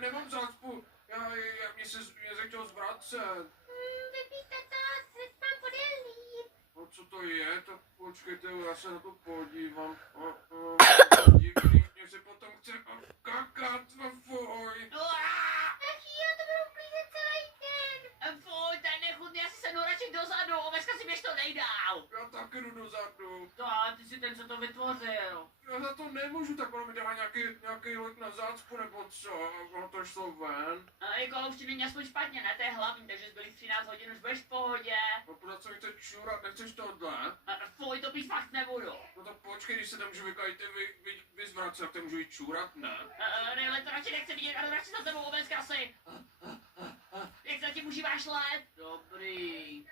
nemám zácpu. Mě se chtěl zvracet. Vypijte to, snad mám podélný. No co to je? Tak počkejte, já se na to podívám. Divný, mě se potom chce kakat, fuj. Ach jo, to budu uklízet celý den. Fuj, to je nechutný, já si sednu radši dozadu, Oveska si běž to nejdál. Já taky jdu dozadu. To, ty jsi ten, co to vytvořil. Já za to nemůžu, tak ono mi dá nějaký let na zácpu nebo co, ono to šlo ven. Jako už ti není aspoň špatně, ne, to je hlavní, takže zbylých 13 hodin už budeš v pohodě. No pořád se mi chce čurat, nechceš tohle? Fuj, to pít fakt nebudu. No tak počkej, když se tam můžu vykajte vyzvracet, tak to můžu jít čurat, ne? Rejle, to radši nechci vidět, ale radši za tebou, Oveska si. Jak se ti užíváš let? Dobrý.